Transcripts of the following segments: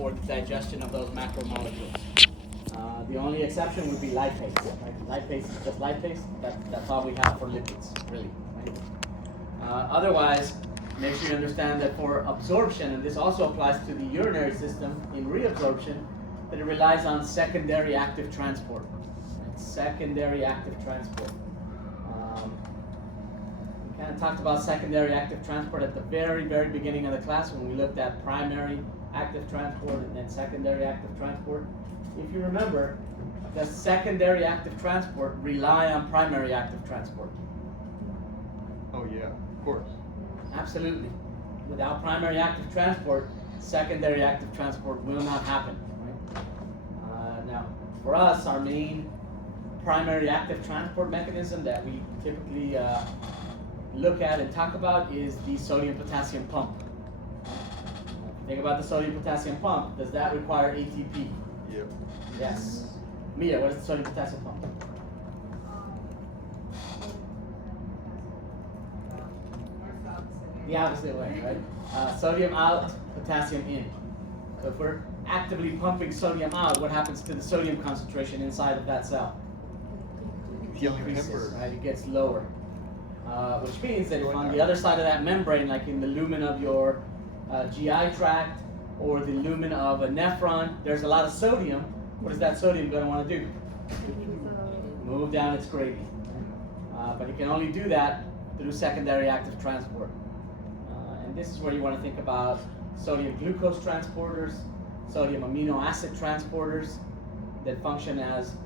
for the digestion of those macromolecules. The only exception would be lipase. Right? Lipase is just lipase. That's all we have for lipids, really. Right? Otherwise, make sure you understand that for absorption, and this also applies to the urinary system in reabsorption, that it relies on secondary active transport. Right? Secondary active transport. We kind of talked about secondary active transport at the very, very beginning of the class when we looked at primary active transport and then secondary active transport. If you remember, the secondary active transport rely on primary active transport. Oh yeah, of course. Absolutely. Without primary active transport, secondary active transport will not happen. Right? Now, for us, our main primary active transport mechanism that we typically look at and talk about is the sodium-potassium pump. If you think about the sodium-potassium pump, does that require ATP? Yep. Yes. Mia, what is the sodium-potassium pump? The opposite way, right? Sodium out, potassium in. So if we're actively pumping sodium out, what happens to the sodium concentration inside of that cell? It decreases, right? It gets lower. Which means that if on the other side of that membrane, like in the lumen of your GI tract or the lumen of a nephron, there's a lot of sodium, what is that sodium going to want to do? Move down its gradient. But it can only do that through secondary active transport. And this is where you want to think about sodium glucose transporters, sodium amino acid transporters that function as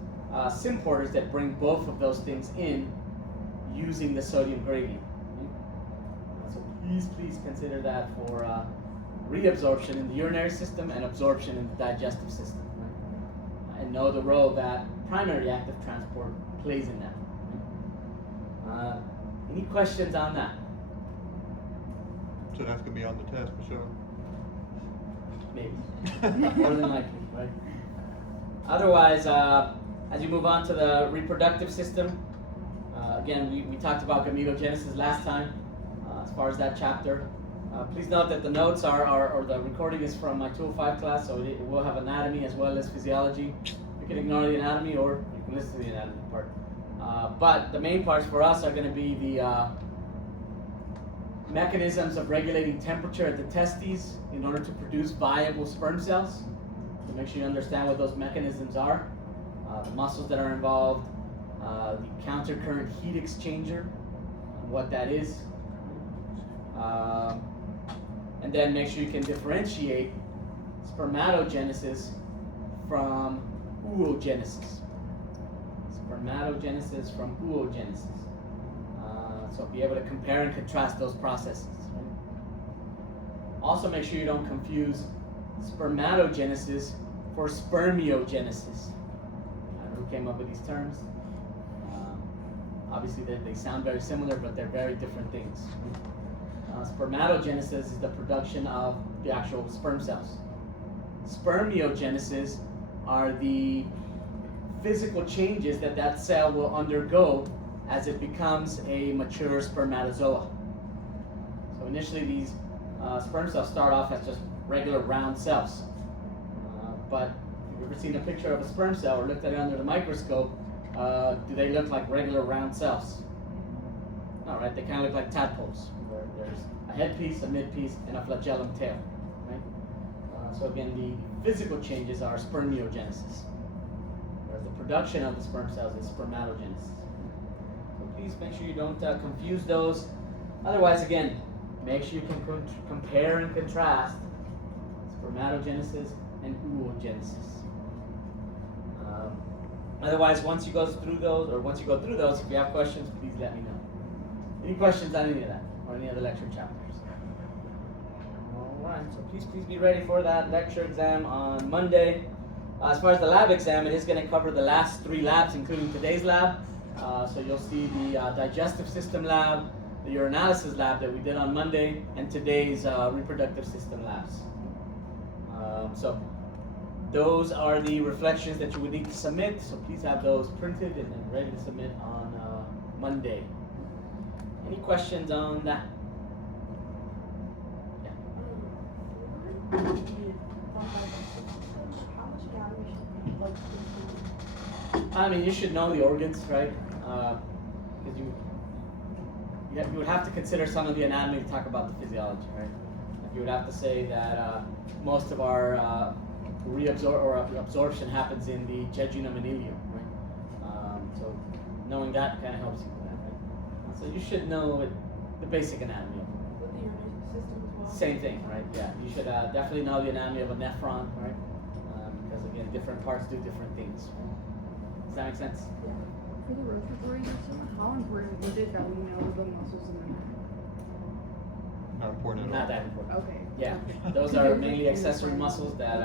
symporters that bring both of those things in using the sodium gradient. So please consider that for reabsorption in the urinary system and absorption in the digestive system. Right? And know the role that primary active transport plays in that. Right? Any questions on that? So that's going to be on the test for sure? Maybe. More than likely, right? Otherwise, as you move on to the reproductive system, again, we talked about gametogenesis last time, as far as that chapter. Please note that the notes or the recording is from my 205 class, so it will have anatomy as well as physiology. You can ignore the anatomy or you can listen to the anatomy part. But the main parts for us are going to be the mechanisms of regulating temperature at the testes in order to produce viable sperm cells. So make sure you understand what those mechanisms are, the muscles that are involved, the countercurrent heat exchanger, what that is. And then make sure you can differentiate spermatogenesis from oogenesis. Spermatogenesis from oogenesis. So be able to compare and contrast those processes. Right? Also make sure you don't confuse spermatogenesis for spermiogenesis. I don't know who came up with these terms. Obviously they sound very similar, but they're very different things. Spermatogenesis is the production of the actual sperm cells. Spermiogenesis are the physical changes that cell will undergo as it becomes a mature spermatozoa. So initially these sperm cells start off as just regular round cells. But if you've ever seen a picture of a sperm cell or looked at it under the microscope, do they look like regular round cells? No, right? They kind of look like tadpoles, where there's a headpiece, a midpiece, and a flagellum tail. Right? So again, the physical changes are spermiogenesis, whereas the production of the sperm cells is spermatogenesis. So please make sure you don't confuse those. Otherwise, again, make sure you can compare and contrast spermatogenesis and oogenesis. Otherwise, once you go through those, if you have questions, please let me know. Any questions on any of that or any other lecture chapters? All right. So please be ready for that lecture exam on Monday. As far as the lab exam, it is going to cover the last 3 labs, including today's lab. So you'll see the digestive system lab, the urinalysis lab that we did on Monday, and today's reproductive system labs. So those are the reflections that you would need to submit. So please have those printed and ready to submit on Monday. Any questions on that? Yeah. How much anatomy should we like include? I mean, you should know the organs, right? Because you would have to consider some of the anatomy to talk about the physiology, right? You would have to say that most of our absorption happens in the jejunum and ileum, right? So knowing that kind of helps you with that, right? So you should know the basic anatomy. With the urinary system as well? Same thing, right? Yeah, you should definitely know the anatomy of a nephron, right? Because again, different parts do different things. Right? Does that make sense? Yeah. For the respiratory system, how important is it that we know the muscles in the neck? Not important at all. Not that important. Okay. Yeah, Okay. those are mainly accessory muscles that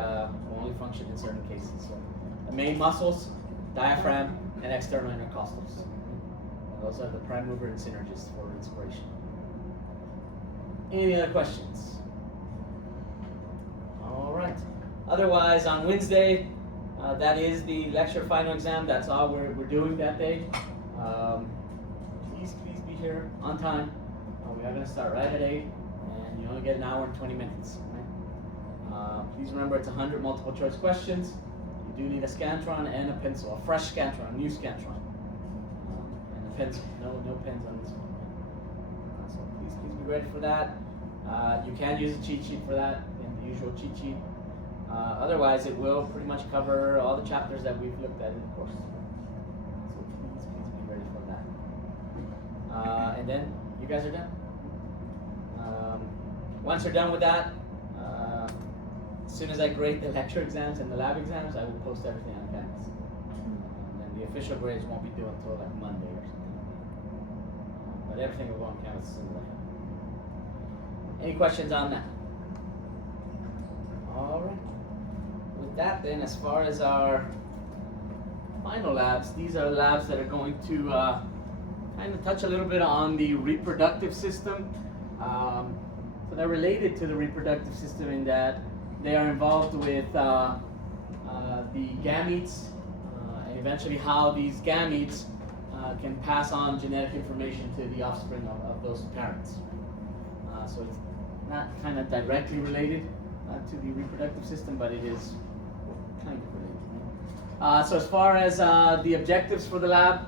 only function in certain cases. So the main muscles, diaphragm, and external intercostals. Those are the prime mover and synergists for inspiration. Any other questions? All right. Otherwise, on Wednesday, that is the lecture final exam. That's all we're doing that day. Please be here on time. We are going to start right at 8, and you only get an hour and 20 minutes. Right? Please remember it's 100 multiple choice questions. You do need a Scantron and a pencil, a fresh Scantron, a new Scantron, and a pencil. No pens on this one. So please be ready for that. You can use a cheat sheet for that in the usual cheat sheet. Otherwise, it will pretty much cover all the chapters that we've looked at in the course. So please be ready for that. And then you guys are done. Once you're done with that, as soon as I grade the lecture exams and the lab exams, I will post everything on campus. And then the official grades won't be due until like Monday or something. But everything will go on campus as soon as I have it. Any questions on that? All right. With that, then, as far as our final labs, these are labs that are going to kind of touch a little bit on the reproductive system. So they're related to the reproductive system in that they are involved with the gametes and eventually how these gametes can pass on genetic information to the offspring of those parents. So it's not kind of directly related to the reproductive system, but it is kind of related. So as far as the objectives for the lab,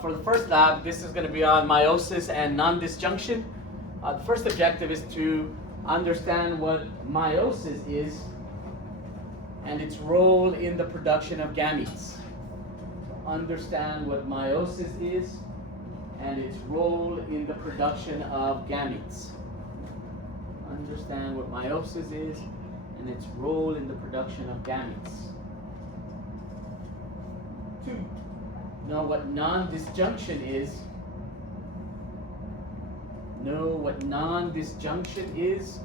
for the first lab, this is going to be on meiosis and non-disjunction. The first objective is to understand what meiosis is and its role in the production of gametes. Understand what meiosis is and its role in the production of gametes. Understand what meiosis is and its role in the production of gametes. 2. Know what non-disjunction is. Know what non-disjunction is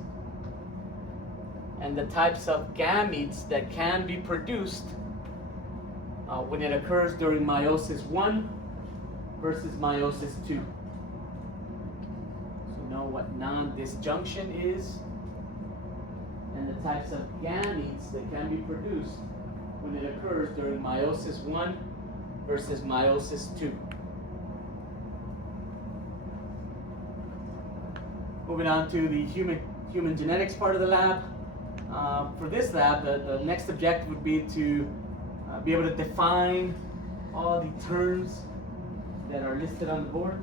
and the types of gametes that can be produced when it occurs during meiosis 1 versus meiosis 2. So know what non-disjunction is and the types of gametes that can be produced when it occurs during meiosis 1 versus meiosis 2. Moving on to the human genetics part of the lab. For this lab, the next objective would be to be able to define all the terms that are listed on the board.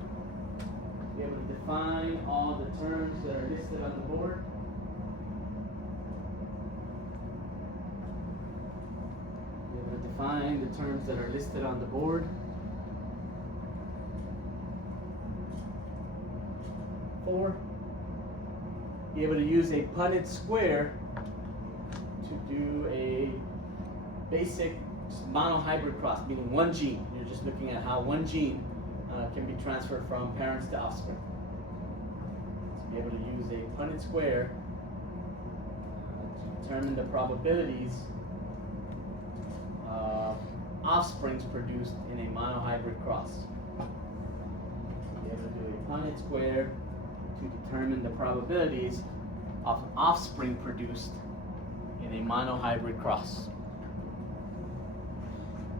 Be able to define all the terms that are listed on the board. Be able to define the terms that are listed on the board. 4. Be able to use a Punnett square to do a basic monohybrid cross, meaning one gene. You're just looking at how one gene can be transferred from parents to offspring. So be able to use a Punnett square to determine the probabilities of offsprings produced in a monohybrid cross. Be able to do a Punnett square to determine the probabilities of offspring produced in a monohybrid cross.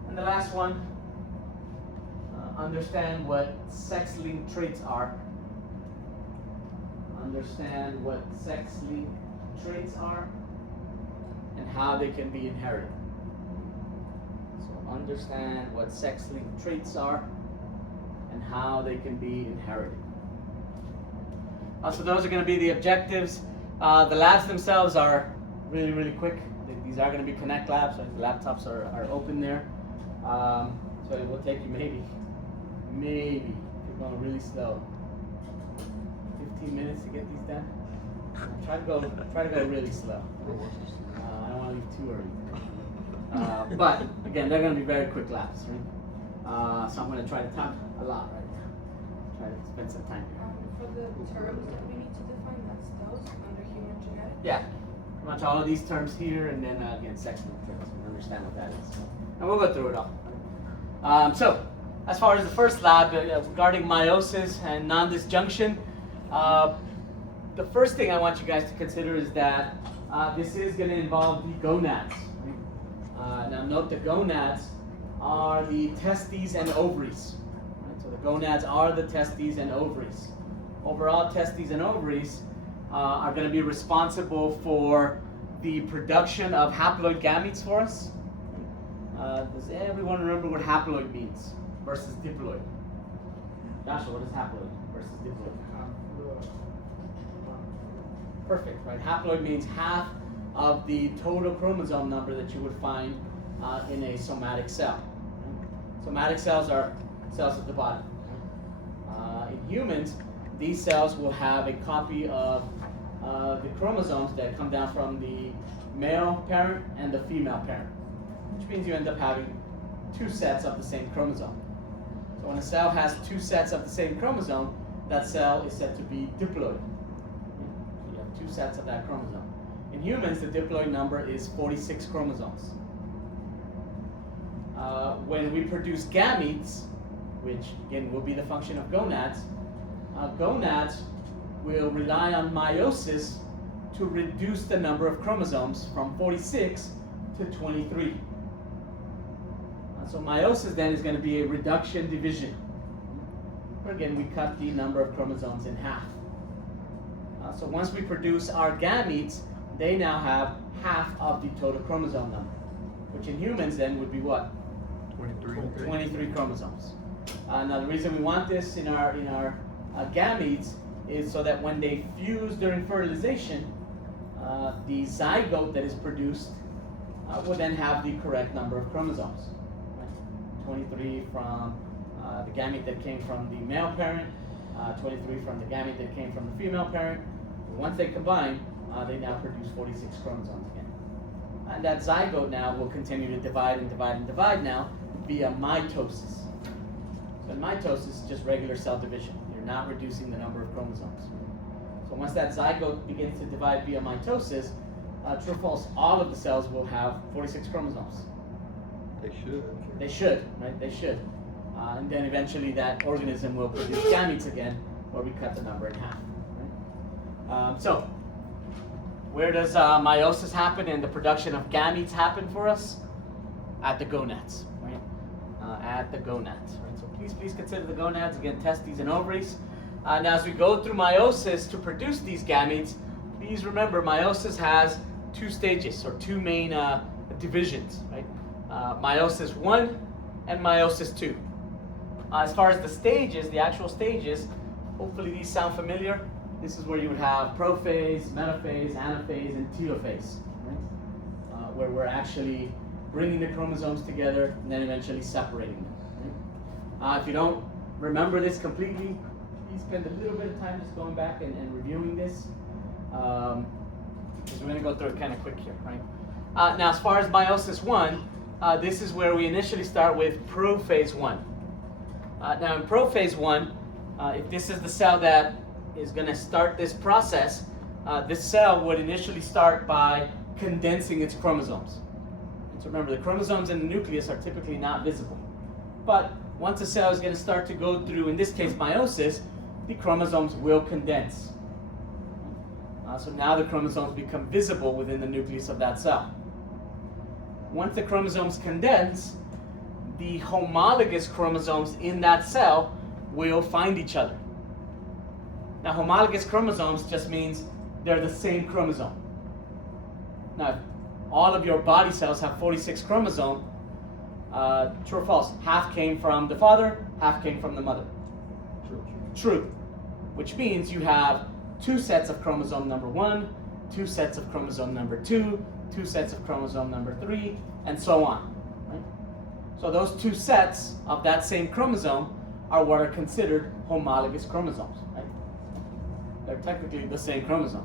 And the last one, understand what sex-linked traits are. Understand what sex-linked traits are how they can be inherited. So understand what sex-linked traits are and how they can be inherited. So those are going to be the objectives. The labs themselves are really, really quick. These are going to be Connect labs, so the laptops are open there. So it will take you maybe, if you're going really slow, 15 minutes to get these done. Try to go really slow. I don't want to leave too early. But again, they're going to be very quick labs, right? So I'm going to try to talk a lot right now. Try to spend some time here. For the terms that we need to define, that's those under human genetics? Yeah, pretty much all of these terms here, and then again, sex-linked traits. We understand what that is. And we'll go through it all. So, as far as the first lab, regarding meiosis and non-disjunction, the first thing I want you guys to consider is that this is going to involve the gonads. Now note the gonads are the testes and ovaries. Right? So the gonads are the testes and ovaries. Overall, testes and ovaries are going to be responsible for the production of haploid gametes for us. Does everyone remember what haploid means versus diploid? Joshua, what is haploid versus diploid? Perfect, right? Haploid means half of the total chromosome number that you would find in a somatic cell. Somatic cells are cells at the bottom. In humans, these cells will have a copy of the chromosomes that come down from the male parent and the female parent, which means you end up having two sets of the same chromosome. So when a cell has two sets of the same chromosome, that cell is said to be diploid. You have two sets of that chromosome. In humans, the diploid number is 46 chromosomes. When we produce gametes, which again will be the function of gonads, gonads will rely on meiosis to reduce the number of chromosomes from 46 to 23. So meiosis then is going to be a reduction division. Again, we cut the number of chromosomes in half. So once we produce our gametes, they now have half of the total chromosome number, which in humans then would be what? 23 chromosomes. Now the reason we want this in our gametes is so that when they fuse during fertilization, the zygote that is produced will then have the correct number of chromosomes. Right? 23 from the gamete that came from the male parent, 23 from the gamete that came from the female parent. Once they combine, they now produce 46 chromosomes again. And that zygote now will continue to divide and divide and divide now via mitosis. So mitosis is just regular cell division. You're not reducing the number of chromosomes. So once that zygote begins to divide via mitosis, true or false, all of the cells will have 46 chromosomes. They should. They should, right? They should. And then eventually that organism will produce gametes again, where we cut the number in half. Right? So, where does meiosis happen and the production of gametes happen for us? At the gonads, right? At the gonads, right? So please consider the gonads, again, testes and ovaries. Now as we go through meiosis to produce these gametes, please remember meiosis has two stages, or two main divisions, right? Meiosis 1 and meiosis 2. As far as the stages, the actual stages, hopefully these sound familiar. This is where you would have prophase, metaphase, anaphase, and telophase, right? Where we're actually bringing the chromosomes together and then eventually separating them. Right? If you don't remember this completely, please spend a little bit of time just going back and reviewing this, because we're going to go through it kind of quick here. Right? Now, as far as meiosis 1, this is where we initially start with prophase 1. Now, in prophase 1, if this is the cell that is going to start this process, this cell would initially start by condensing its chromosomes. So remember, the chromosomes in the nucleus are typically not visible. But once a cell is going to start to go through, in this case, meiosis, the chromosomes will condense. So now the chromosomes become visible within the nucleus of that cell. Once the chromosomes condense, the homologous chromosomes in that cell will find each other. Now, homologous chromosomes just means they're the same chromosome. Now, all of your body cells have 46 chromosomes, true or false? Half came from the father, half came from the mother. True. Which means you have 2 sets of chromosome number 1, 2 sets of chromosome number 2, 2 sets of chromosome number 3, and so on. Right? So those 2 sets of that same chromosome are what are considered homologous chromosomes. Right? They're technically the same chromosome.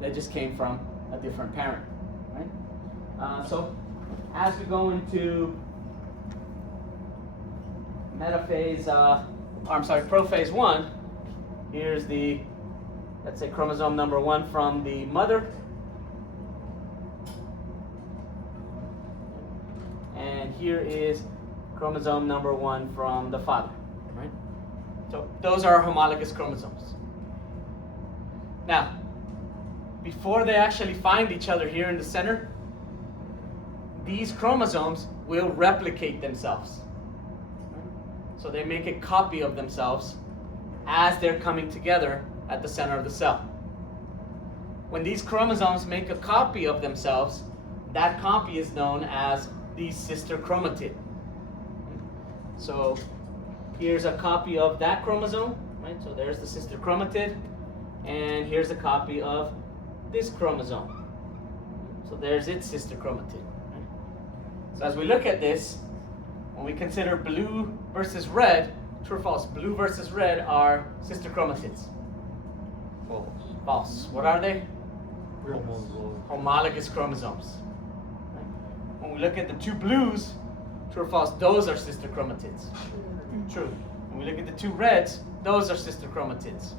They just came from a different parent. Right? So as we go into prophase 1, here's the, let's say, chromosome number 1 from the mother. And here is chromosome number 1 from the father. Right? So those are homologous chromosomes. Now, before they actually find each other here in the center, these chromosomes will replicate themselves. So they make a copy of themselves as they're coming together at the center of the cell. When these chromosomes make a copy of themselves, that copy is known as the sister chromatid. So here's a copy of that chromosome, right? So there's the sister chromatid, and here's a copy of this chromosome. So there's its sister chromatid. Right? So as we look at this, when we consider blue versus red, true or false? Blue versus red are sister chromatids. False. False. What are they? Homologous. Homologous chromosomes. Right? When we look at the 2 blues, true or false? Those are sister chromatids. True. When we look at the 2 reds, those are sister chromatids.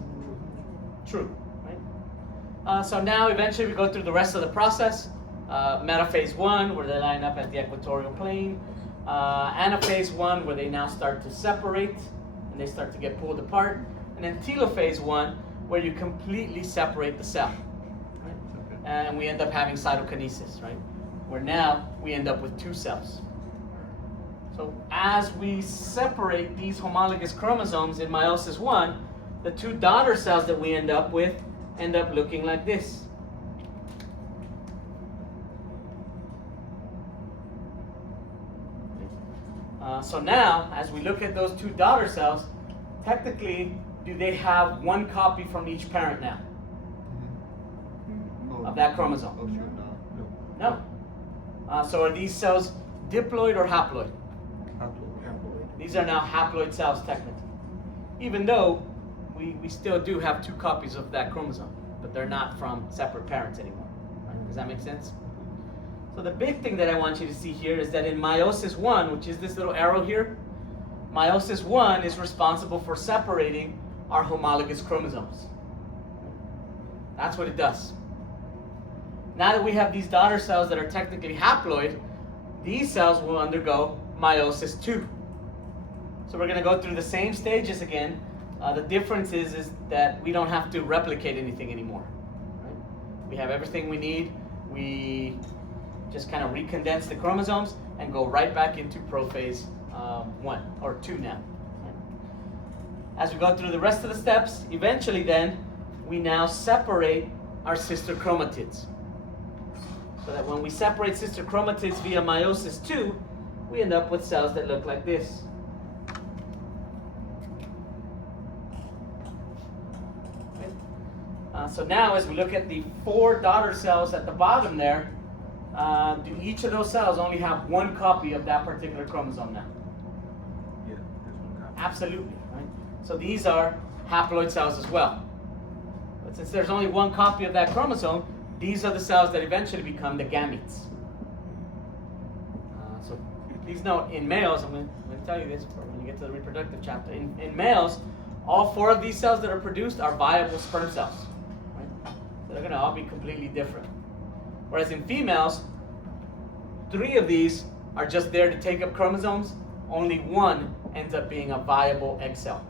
True. Right? So now eventually we go through the rest of the process. Metaphase 1, where they line up at the equatorial plane. Anaphase 1, where they now start to separate and they start to get pulled apart, and then telophase 1, where you completely separate the cell, right? Okay. And we end up having cytokinesis, right? Where now we end up with 2 cells. So as we separate these homologous chromosomes in meiosis 1, the 2 daughter cells that we end up with end up looking like this. So now, as we look at those 2 daughter cells, technically, do they have 1 copy from each parent now Mm-hmm. of that chromosome? Oh, sure, no. No. So are these cells diploid or haploid? Haploid. These are now haploid cells technically. Even though we still do have 2 copies of that chromosome, but they're not from separate parents anymore. Right? Does that make sense? So the big thing that I want you to see here is that in meiosis 1, which is this little arrow here, meiosis 1 is responsible for separating our homologous chromosomes. That's what it does. Now that we have these daughter cells that are technically haploid, these cells will undergo meiosis 2. So we're going to go through the same stages again. The difference is that we don't have to replicate anything anymore. Right? We have everything we need. We just kind of recondense the chromosomes and go right back into prophase 1 or 2 now. As we go through the rest of the steps, eventually then, we now separate our sister chromatids. So that when we separate sister chromatids via meiosis 2, we end up with cells that look like this. So now as we look at the 4 daughter cells at the bottom there, do each of those cells only have 1 copy of that particular chromosome now? Yeah, there's 1 copy. Absolutely, right? So these are haploid cells as well. But since there's only 1 copy of that chromosome, these are the cells that eventually become the gametes. So please note, in males, I'm going to tell you this when you get to the reproductive chapter. In males, all 4 of these cells that are produced are viable sperm cells. Right? So they're going to all be completely different. Whereas in females, 3 of these are just there to take up chromosomes. Only 1 ends up being a viable egg cell.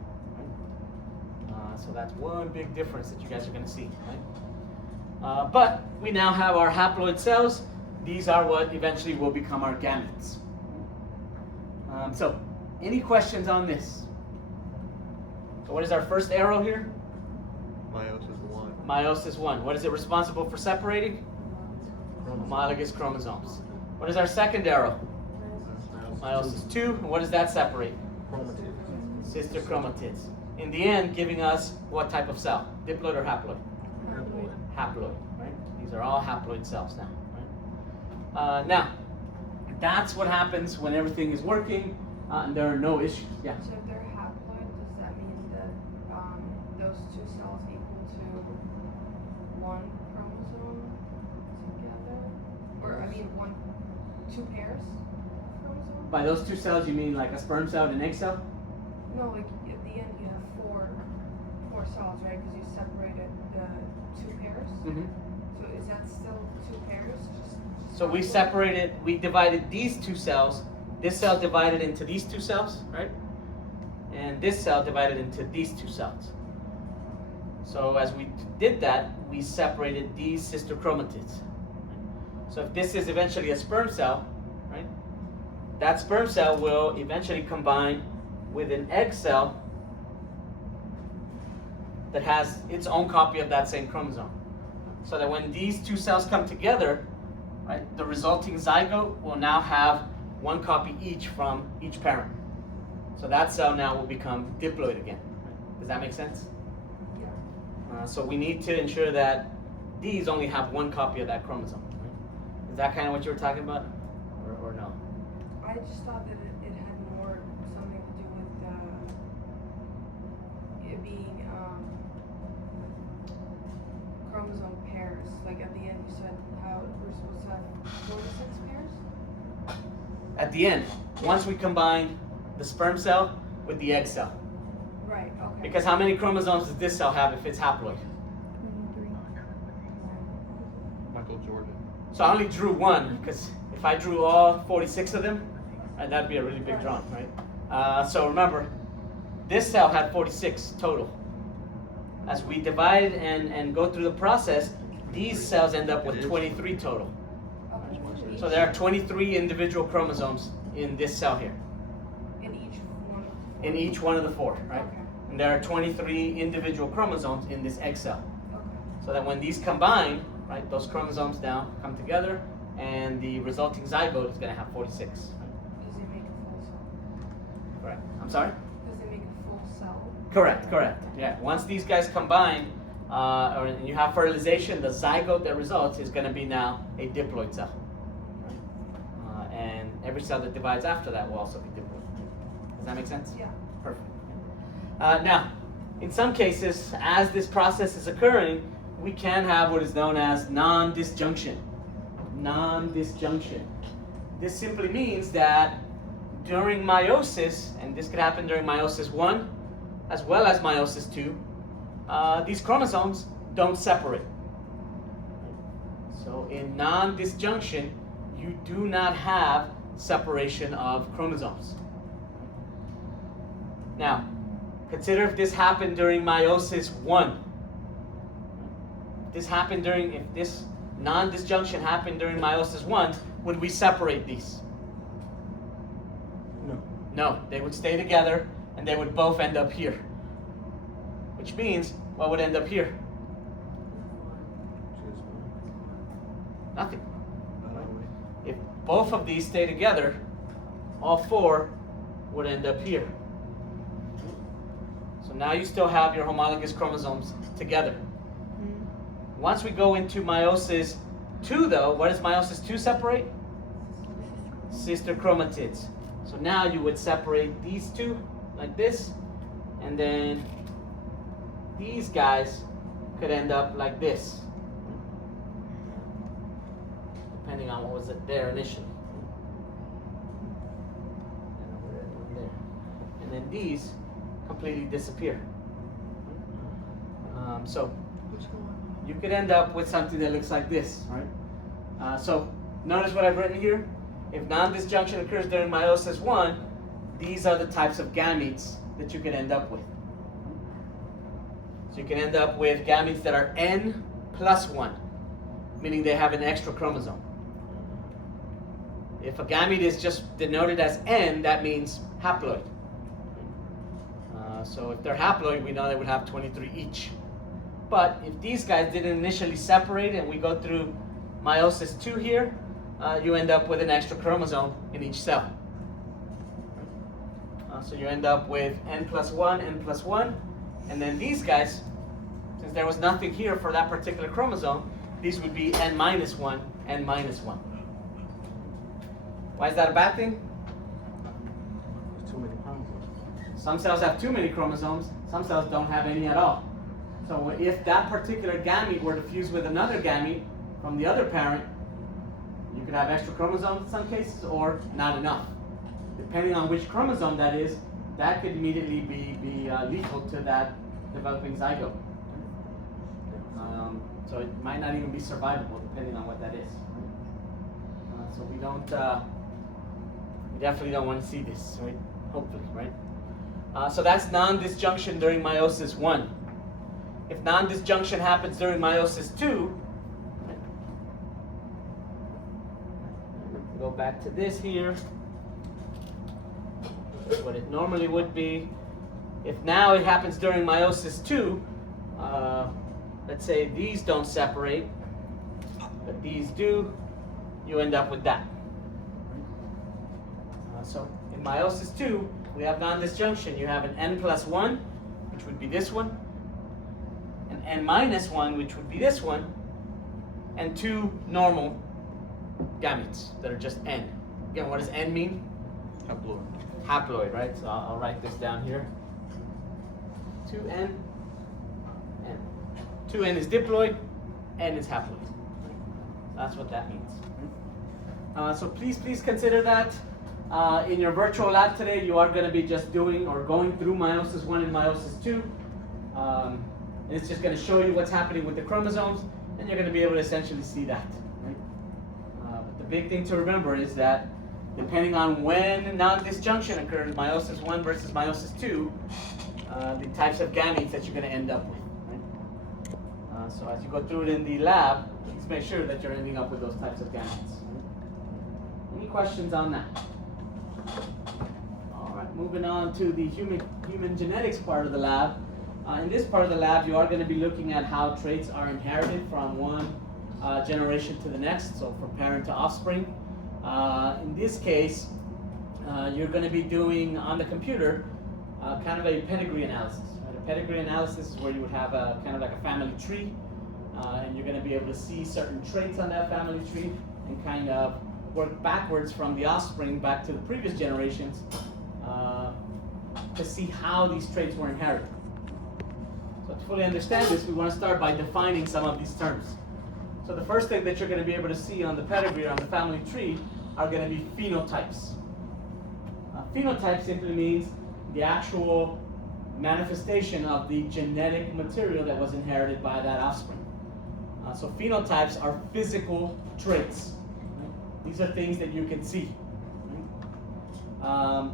Right? So that's one big difference that you guys are going to see. Right? But we now have our haploid cells. These are what eventually will become our gametes. So, any questions on this? So what is our first arrow here? Meiosis 1. Meiosis 1. What is it responsible for separating? Homologous chromosomes. What is our second arrow? Meiosis 2. And what does that separate? Sister chromatids. In the end, giving us what type of cell? Diploid or haploid? Haploid, right? These are all haploid cells now, right? Now, that's what happens when everything is working and there are no issues. Yeah. So if they're haploid, does that mean that those two cells equal to one chromosome together? Or I mean two pairs of chromosomes? By those two cells, you mean like a sperm cell and an egg cell? No, like at the end you have four cells, right? Because you separated the two pairs. Mm-hmm. So is that still two pairs? So we divided these two cells. This cell divided into these two cells, right? And this cell divided into these two cells. So as we did that, we separated these sister chromatids. So if this is eventually a sperm cell, right? That sperm cell will eventually combine with an egg cell that has its own copy of that same chromosome. So that when these two cells come together, right, the resulting zygote will now have one copy each from each parent. So that cell now will become diploid again. Does that make sense? Yeah. So we need to ensure that these only have one copy of that chromosome. Right? Is that kind of what you were talking about, or no? I just thought that it had more something to do with it being chromosome pairs. Like at the end, you said how we're supposed to have 4 to 6 pairs. At the end, once we combine the sperm cell with the egg cell. Right. Okay. Because how many chromosomes does this cell have if it's haploid? 23. Michael Jordan. So I only drew one, because if I drew all 46 of them, that'd be a really big drawing, right? So remember, this cell had 46 total. As we divide and go through the process, these cells end up with 23 total. Okay. So there are 23 individual chromosomes in this cell here. In each one. In each one of the 4, right? Okay. And there are 23 individual chromosomes in this egg cell. Okay. So that when these combine, right, those chromosomes now come together, and the resulting zygote is going to have 46. Right? Does it make a full cell? Correct. I'm sorry? Does it make a full cell? Correct. Yeah. Once these guys combine, or you have fertilization, the zygote that results is going to be now a diploid cell. Right? And every cell that divides after that will also be diploid. Does that make sense? Yeah. Perfect. Now, in some cases, as this process is occurring, we can have what is known as non-disjunction. Non-disjunction. This simply means that during meiosis, and this could happen during meiosis 1 as well as meiosis 2, these chromosomes don't separate. So in non-disjunction, you do not have separation of chromosomes. Now, consider if this happened during meiosis 1. If this non-disjunction happened during meiosis 1, would we separate these? No, they would stay together and they would both end up here. Which means, what would end up here? Nothing. If both of these stay together, all 4 would end up here. So now you still have your homologous chromosomes together. Once we go into meiosis 2, though, what does meiosis 2 separate? Sister chromatids. So now you would separate these two like this, and then these guys could end up like this, depending on what was there initially. And then these completely disappear. So you could end up with something that looks like this, right? So notice what I've written here. If non-disjunction occurs during meiosis 1, these are the types of gametes that you could end up with. So you can end up with gametes that are N plus 1, meaning they have an extra chromosome. If a gamete is just denoted as N, that means haploid. So if they're haploid, we know they would have 23 each. But if these guys didn't initially separate and we go through meiosis 2 here, you end up with an extra chromosome in each cell. So you end up with n+1, n+1, and then these guys, since there was nothing here for that particular chromosome, these would be n-1, n-1. Why is that a bad thing? There's too many chromosomes. Some cells have too many chromosomes, some cells don't have any at all. So if that particular gamete were to fuse with another gamete from the other parent, you could have extra chromosomes in some cases or not enough. Depending on which chromosome that is, that could immediately be lethal to that developing zygote. So it might not even be survivable depending on what that is. So we definitely don't want to see this, right? Hopefully, right? So that's non-disjunction during meiosis 1. If non-disjunction happens during meiosis 2, right? Go back to this here. What it normally would be. If now it happens during meiosis 2, let's say these don't separate, but these do, you end up with that. So in meiosis 2, we have non-disjunction. You have an n+1, which would be this one, an n-1, which would be this one, and 2 normal gametes that are just n. Again, what does n mean? Haploid. Haploid, right? So I'll write this down here. 2n, n. 2n is diploid, n is haploid. That's what that means. So please consider that. In your virtual lab today, you are going to be just doing or going through meiosis 1 and meiosis 2. And it's just going to show you what's happening with the chromosomes, and you're going to be able to essentially see that. Right? But the big thing to remember is that depending on when non-disjunction occurs, meiosis 1 versus meiosis 2, the types of gametes that you're going to end up with. Right? So as you go through it in the lab, please make sure that you're ending up with those types of gametes. Right? Any questions on that? All right, moving on to the human genetics part of the lab. In this part of the lab, you are going to be looking at how traits are inherited from one generation to the next, so from parent to offspring. In this case, you're going to be doing on the computer kind of a pedigree analysis. Right? A pedigree analysis is where you would have a kind of like a family tree, and you're going to be able to see certain traits on that family tree and kind of work backwards from the offspring back to the previous generations to see how these traits were inherited. So to fully understand this, we want to start by defining some of these terms. So the first thing that you're going to be able to see on the pedigree, on the family tree, are going to be phenotypes. Phenotype simply means the actual manifestation of the genetic material that was inherited by that offspring. So phenotypes are physical traits. Right? These are things that you can see. Right?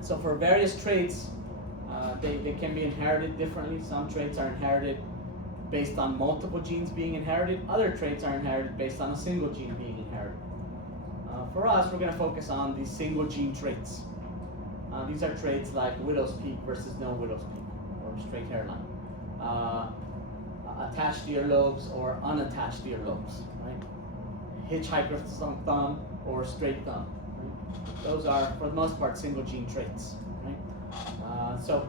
So for various traits, they can be inherited differently. Some traits are inherited based on multiple genes being inherited. Other traits are inherited based on a single gene being inherited. For us, we're going to focus on the single gene traits. These are traits like widow's peak versus no widow's peak, or straight hairline. Attached earlobes or unattached earlobes, right? Hitchhiker's thumb or straight thumb. Right? Those are, for the most part, single gene traits. Right? So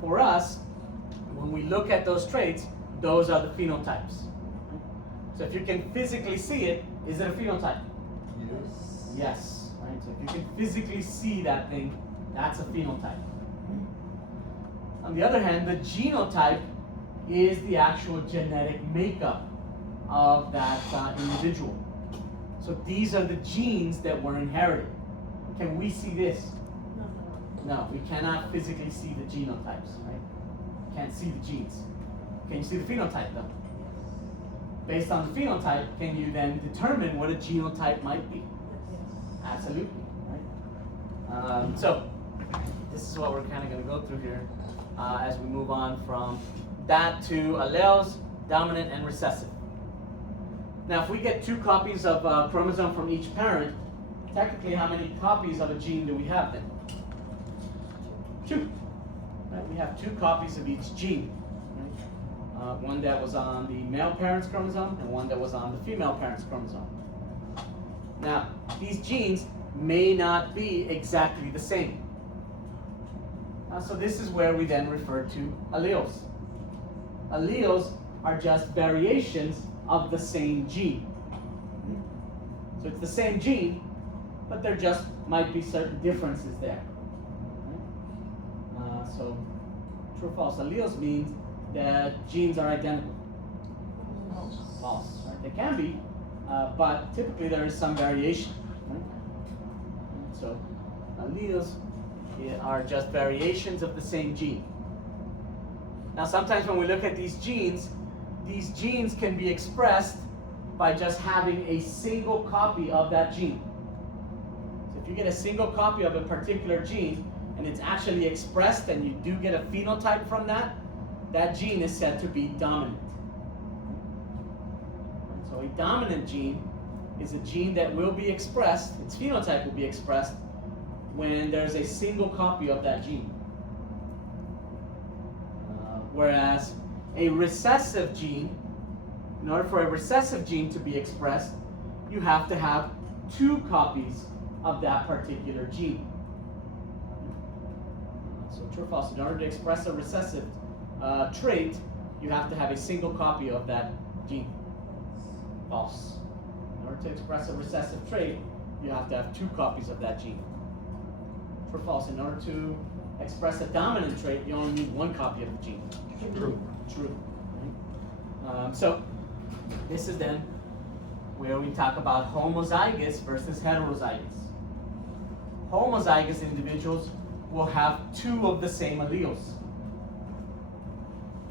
for us, when we look at those traits, those are the phenotypes. Right? So if you can physically see it, is it a phenotype? Yes. Yes. Right? So if you can physically see that thing, that's a phenotype. On the other hand, the genotype is the actual genetic makeup of that individual. So these are the genes that were inherited. Can we see this? No, we cannot physically see the genotypes, right? Can't see the genes. Can you see the phenotype though? Based on the phenotype, can you then determine what a genotype might be? Absolutely, right? So this is what we're kind of going to go through here as we move on from that to alleles, dominant and recessive. Now, if we get 2 copies of chromosome from each parent, technically how many copies of a gene do we have then? 2. Right? We have 2 copies of each gene. Right? one that was on the male parent's chromosome and one that was on the female parent's chromosome. Now, these genes may not be exactly the same. So this is where we then refer to alleles. Alleles are just variations of the same gene. So it's the same gene, but there just might be certain differences there. So true or false. Alleles means that genes are identical. False. Right? They can be, but typically there is some variation. Right? So alleles are just variations of the same gene. Now sometimes when we look at these genes can be expressed by just having a single copy of that gene. So if you get a single copy of a particular gene and it's actually expressed and you do get a phenotype from that, that gene is said to be dominant. So a dominant gene is a gene that will be expressed, its phenotype will be expressed when there's a single copy of that gene. Whereas a recessive gene, in order for a recessive gene to be expressed, you have to have 2 copies of that particular gene. So true or false, in order to express a recessive trait, you have to have a single copy of that gene. False. In order to express a recessive trait, you have to have 2 copies of that gene. True or false, in order to express a dominant trait, you only need 1 copy of the gene. True. True. So this is then where we talk about homozygous versus heterozygous. Homozygous individuals will have 2 of the same alleles,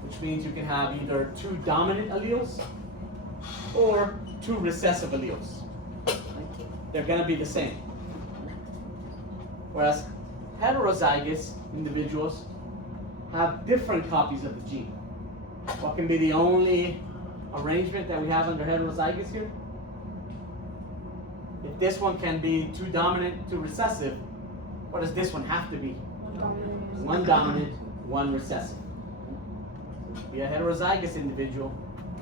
which means you can have either 2 dominant alleles or 2 recessive alleles. They're going to be the same. Whereas heterozygous individuals have different copies of the gene. What can be the only arrangement that we have under heterozygous here? If this one can be 2 dominant, 2 recessive, what does this one have to be? 1 dominant, 1 recessive. To be a heterozygous individual,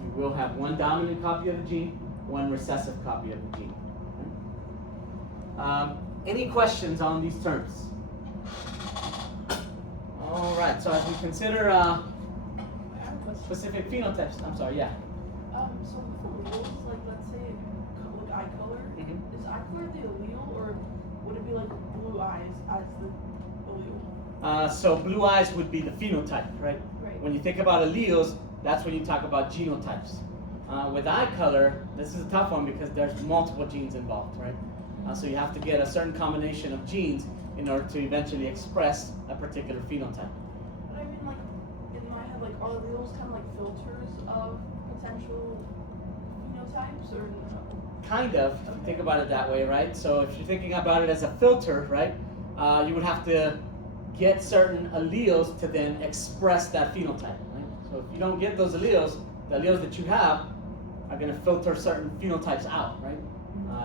you will have 1 dominant copy of the gene, 1 recessive copy of the gene. Any questions on these terms? All right, so as we consider specific phenotypes, I'm sorry, yeah. So with alleles, like let's say like eye color, is eye color the allele, or would it be like blue eyes as the allele? So blue eyes would be the phenotype, right? Right. When you think about alleles, that's when you talk about genotypes. With eye color, this is a tough one because there's multiple genes involved, right? So you have to get a certain combination of genes in order to eventually express a particular phenotype. But I mean, like in my head, like are alleles kind of like filters of potential phenotypes, or no? Kind of, if you think about it that way, right? So if you're thinking about it as a filter, right, you would have to get certain alleles to then express that phenotype, right? So if you don't get those alleles, the alleles that you have are going to filter certain phenotypes out, right?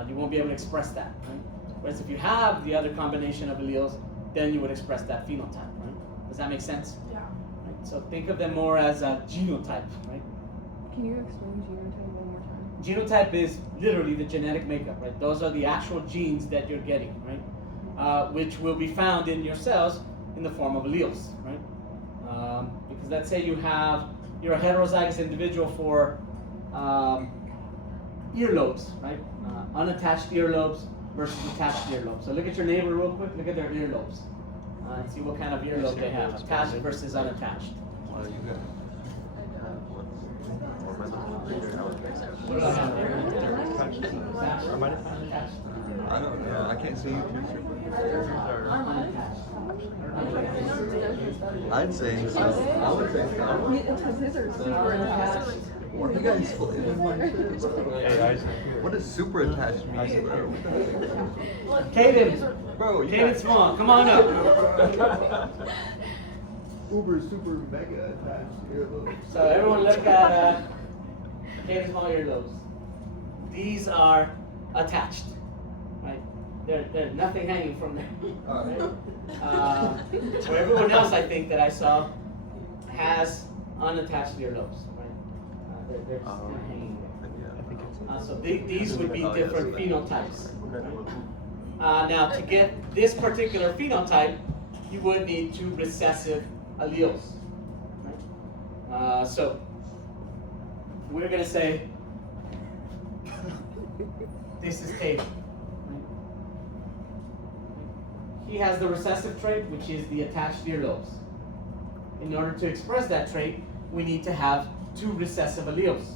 You won't be able to express that, right? Whereas if you have the other combination of alleles, then you would express that phenotype, right? Does that make sense? Yeah. Right? So think of them more as a genotype, right? Can you explain genotype one more time? Genotype is literally the genetic makeup, right? Those are the actual genes that you're getting, right? Which will be found in your cells in the form of alleles, right? Because let's say you're a heterozygous individual for earlobes, right? Unattached earlobes versus attached earlobes. So look at your neighbor real quick, look at their earlobes. And see what kind of earlobe they have, attached versus unattached. Well, you got. What do I have there? Unattached. I don't know. I can't see you two. Unattached. I'd say. I would say. Because his are super attached. What are you guys? What does super attached mean, bro? Caden, Bro, you Caden got Small, come on up. uber super mega attached earlobes. So everyone look at Caden Small earlobes. These are attached, right? There's nothing hanging from them. Right? Where everyone else I think that I saw has unattached earlobes, right? they're just kind of hanging there. I think it's. So these would be Oh, yes, different that- phenotypes. Okay. Now, to get this particular phenotype, you would need two recessive alleles. Right? So we're going to say this is Tate. He has the recessive trait, which is the attached earlobes. In order to express that trait, we need to have two recessive alleles.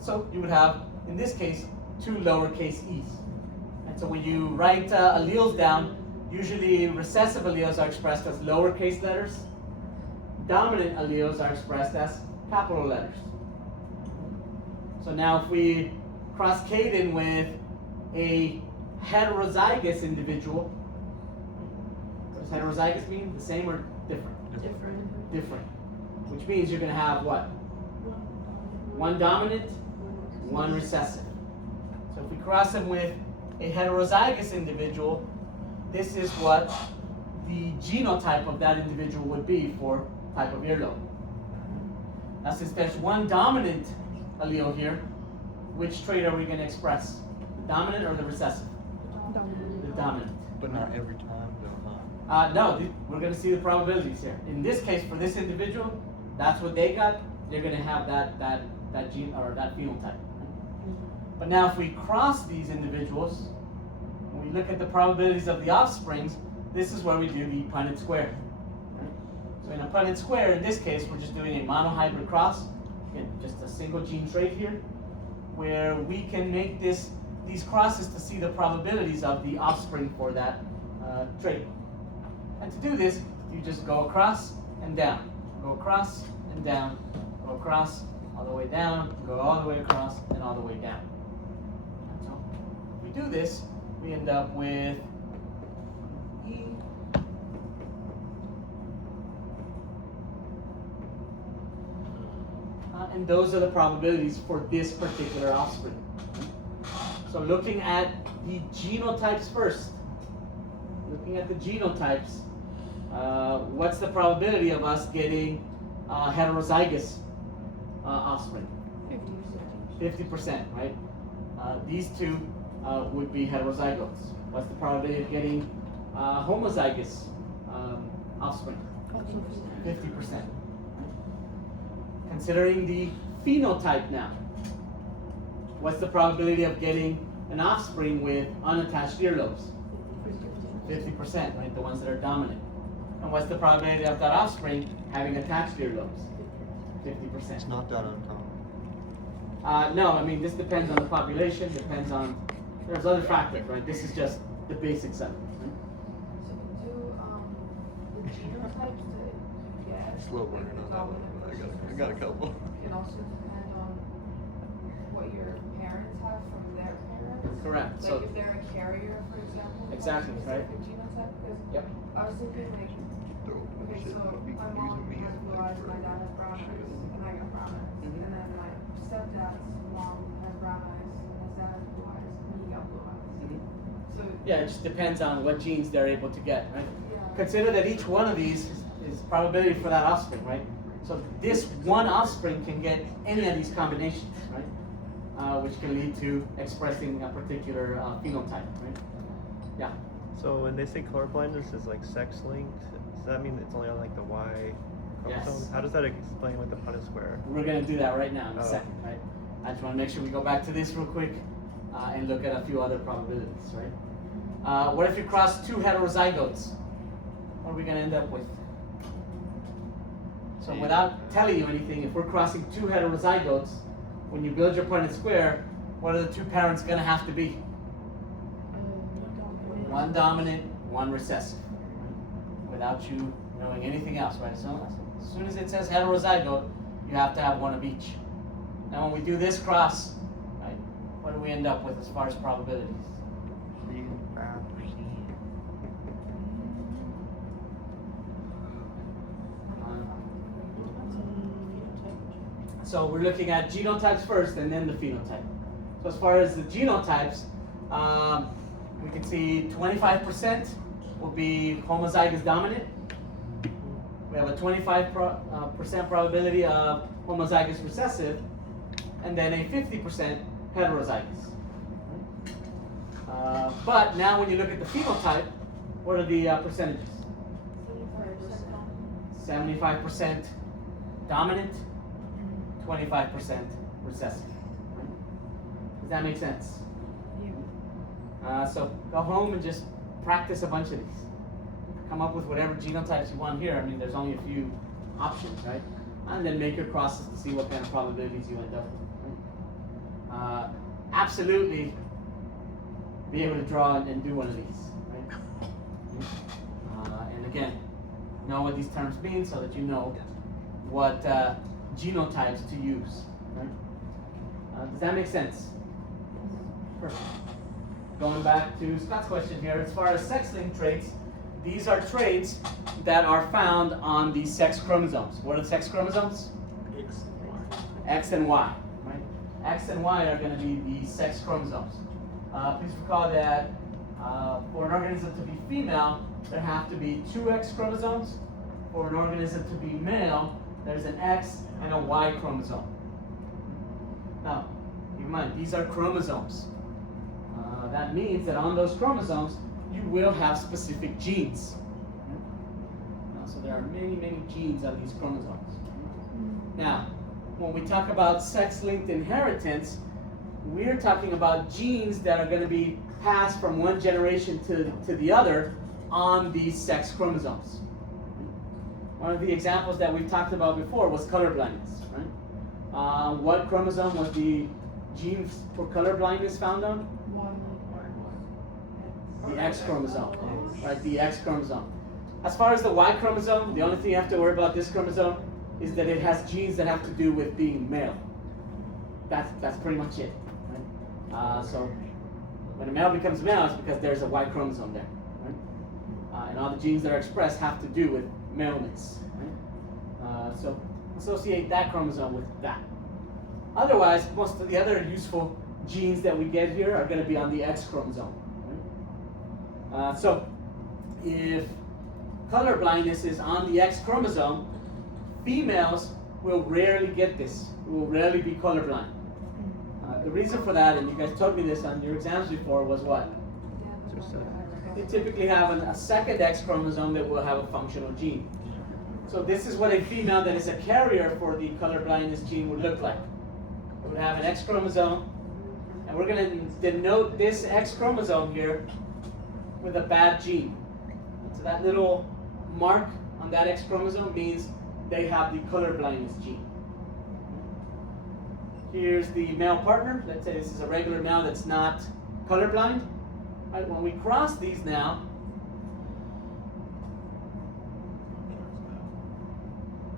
So you would have, in this case, two lowercase e's. And so when you write alleles down, usually recessive alleles are expressed as lowercase letters. Dominant alleles are expressed as capital letters. So now if we cross-cade in with a heterozygous individual, what does heterozygous mean? The same or different? Different. Different. Which means you're going to have what? One dominant, one recessive. So if we cross him with a heterozygous individual, this is what the genotype of that individual would be for type of earlobe. Now since there's one dominant allele here, which trait are we going to express? The dominant or the recessive? The dominant. But not every time, though, huh? No, we're going to see the probabilities here. In this case, for this individual, that's what they got. You're going to have that gene or that phenotype. But now, if we cross these individuals, when we look at the probabilities of the offsprings, this is where we do the Punnett square. So in a Punnett square, in this case, we're just doing a monohybrid cross. Again, just a single gene trait here, where we can make these crosses to see the probabilities of the offspring for that trait. And to do this, you just go across and down, go across and down, go across, all the way down, go all the way across, and all the way down. And so if we do this, we end up with E. And those are the probabilities for this particular offspring. So looking at the genotypes first, looking at the genotypes, what's the probability of us getting heterozygous offspring? 50%, right? These two would be heterozygotes. What's the probability of getting homozygous offspring? 50%. Considering the phenotype now, what's the probability of getting an offspring with unattached earlobes? 50%, right? The ones that are dominant. And what's the probability of that offspring having attached earlobes? 50%. It's not that uncommon. No, I mean, this depends on the population, depends on, there's other factors, right? This is just the basics of it. Right? So do the genotypes that you get, Slow burner on that one. I got a couple. can also depend on what your parents have from their parents? Correct. Like So, if they're a carrier, for example? of a Exactly, right. specific genotype? Because yep. I was thinking like, Throw okay, shit, so don't be my confusing mom me. has blue eyes, my dad has brown eyes, and I got brown eyes. Mhm. And then my stepdad's mom has brown eyes, and his dad has blue eyes, and he got blue eyes. So, Yeah, it just depends on what genes they're able to get, right? yeah. Consider that each one of these is probability for that offspring, right? So this one offspring can get any of these combinations, right? Which can lead to expressing a particular phenotype, right? Yeah. So when they say colorblindness is like sex linked, does that mean it's only on like the Y chromosome? Yes. How does that explain with the Punnett square? We're going to do that right now in a Oh. second, right? I just want to make sure we go back to this real quick and look at a few other probabilities, right? What if you cross two heterozygotes? What are we going to end up with? So without telling you anything, if we're crossing two heterozygotes, when you build your Punnett square, what are the two parents going to have to be? One dominant, one recessive. Without you knowing anything else, right? So as soon as it says heterozygote, you have to have one of each. Now when we do this cross, right, what do we end up with as far as probabilities? 5%. So we're looking at genotypes first and then the phenotype. So as far as the genotypes, we can see 25% will be homozygous dominant. We have a 25% probability of homozygous recessive, and then a 50% heterozygous. But now when you look at the phenotype, what are the percentages? 75% dominant, 25% recessive. Right? Does that make sense? So go home and just practice a bunch of these. Come up with whatever genotypes you want here. I mean, there's only a few options, right? And then make your crosses to see what kind of probabilities you end up with. Right? Absolutely be able to draw and do one of these, right? And again, know what these terms mean so that you know what genotypes to use. Right? Does that make sense? Perfect. Going back to Scott's question here, as far as sex-linked traits, these are traits that are found on the sex chromosomes. What are the sex chromosomes? X, Y. X and Y, right? X and Y are going to be the sex chromosomes. Please recall that for an organism to be female, there have to be 2 X chromosomes. For an organism to be male, there's an X and a Y chromosome. Now, keep in mind, these are chromosomes. That means that on those chromosomes, you will have specific genes. So there are many, many genes on these chromosomes. Now, when we talk about sex-linked inheritance, we're talking about genes that are going to be passed from one generation to the other on these sex chromosomes. One of the examples that we've talked about before was color blindness. Right? What chromosome was the gene for color blindness found on? The X chromosome, right? The X chromosome. As far as the Y chromosome, the only thing you have to worry about this chromosome is that it has genes that have to do with being male. That's pretty much it. Right? So when a male becomes male, it's because there's a Y chromosome there, right? And all the genes that are expressed have to do with maleness. Right? So associate that chromosome with that. Otherwise, most of the other useful genes that we get here are going to be on the X chromosome. So if color blindness is on the X chromosome, females will rarely get this, will rarely be colorblind. The reason for that, and you guys told me this on your exams before, was what? They typically have a second X chromosome that will have a functional gene. So this is what a female that is a carrier for the color blindness gene would look like. It would have an X chromosome, and we're going to denote this X chromosome here with a bad gene. So that little mark on that X chromosome means they have the color blindness gene. Here's the male partner. Let's say this is a regular male that's not colorblind. Right, when we cross these now,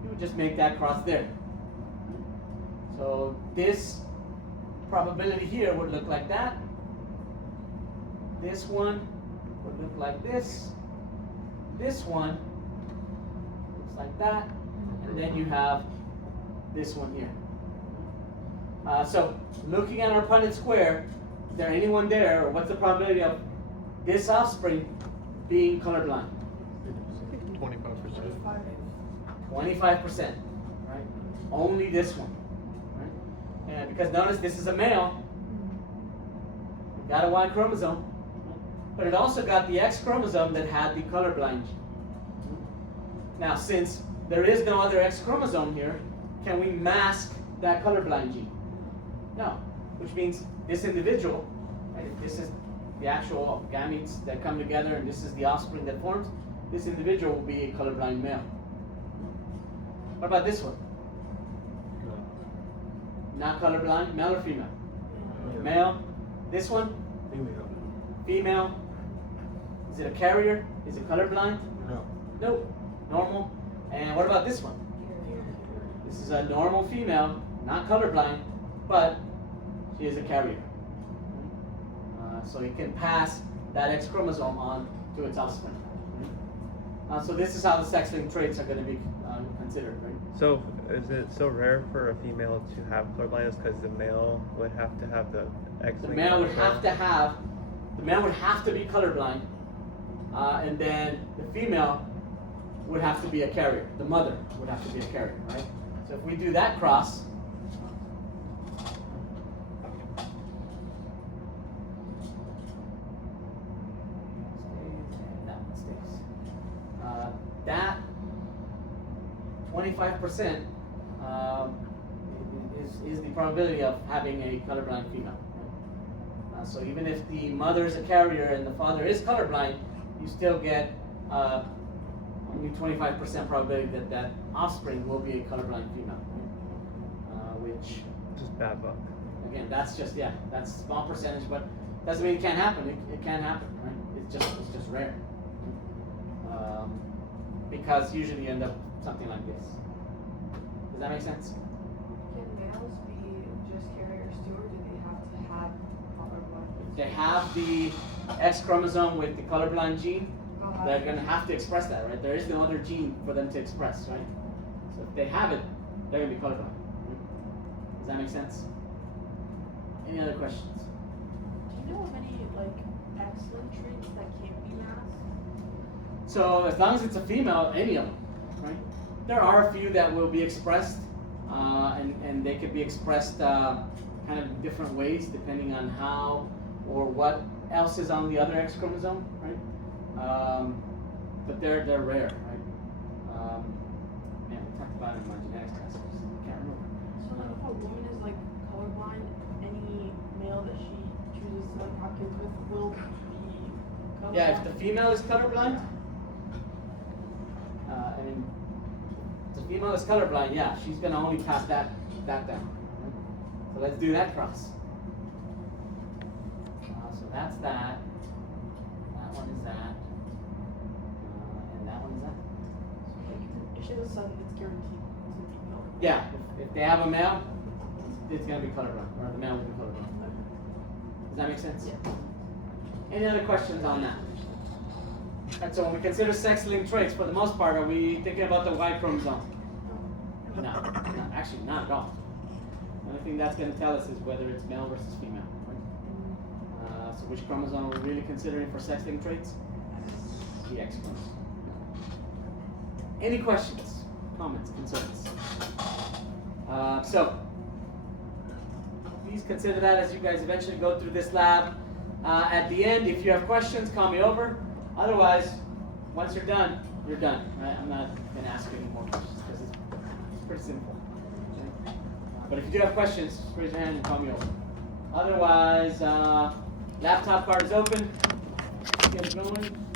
you would just make that cross there. So this probability here would look like that. This one would look like this. This one looks like that. And then you have this one here. So looking at our Punnett square, is there anyone there, or what's the probability of this offspring being colorblind? 25%. 25%, right? Only this one, right? And because notice this is a male, it got a Y chromosome, but it also got the X chromosome that had the colorblind gene. Now, since there is no other X chromosome here, can we mask that colorblind gene? No, which means this individual, right, if this is the actual gametes that come together and this is the offspring that forms, this individual will be a colorblind male. What about this one? Not colorblind, male or female? Male. This one? Female. Is it a carrier? Is it colorblind? No. Nope. Normal. And what about this one? This is a normal female, not colorblind, but she is a carrier. So you can pass that X chromosome on to its offspring. So this is how the sex-linked traits are going to be considered, right? So is it so rare for a female to have colorblindness because the male would have to have the X? The male would have to be colorblind, and then the female would have to be a carrier. The mother would have to be a carrier, right? So if we do that cross, that 25% is the probability of having a colorblind female. So even if the mother is a carrier and the father is colorblind, you still get only 25% probability that that offspring will be a colorblind female, which Just bad luck. again, that's just that's a small percentage, but doesn't mean it can't happen. It can happen, right? It's just rare. Because usually you end up something like this. Does that make sense? Can males be just carriers too, or do they have to have colorblind? If they have the X chromosome with the colorblind gene, they're going to have to express that, right? There is no other gene for them to express, right? So if they have it, they're going to be colorblind. Does that make sense? Any other questions? Do you know of any like excellent traits that can't be masked? So as long as it's a female, any of them, right? There are a few that will be expressed, and they could be expressed kind of different ways depending on how or what else is on the other X chromosome, right? But they're rare, right? Man, we talked about it in my genetics class. I just can't remember. So like if a woman is like colorblind, any male that she chooses to like have kids with will be colorblind? Yeah, if the female is colorblind, I mean, if the female is colorblind, yeah, she's gonna only pass that down. Right? So let's do that cross. So that's that. That one is that. And that one is that. So like if she has a son, it's guaranteed to be colorblind. Yeah, if they have a male, it's gonna be colorblind, or the male will be colorblind. Does that make sense? Yeah. Any other questions on that? And so when we consider sex-linked traits, for the most part, are we thinking about the Y chromosome? No, actually not at all. The only thing that's going to tell us is whether it's male versus female. Right? So which chromosome are we really considering for sex-linked traits? The X chromosome. Any questions, comments, concerns? So please consider that as you guys eventually go through this lab. At the end, if you have questions, call me over. Otherwise, once you're done, you're done. Right? I'm not going to ask you any more questions because it's pretty simple. Okay? But if you do have questions, just raise your hand and call me over. Otherwise, laptop card is open. Get it going.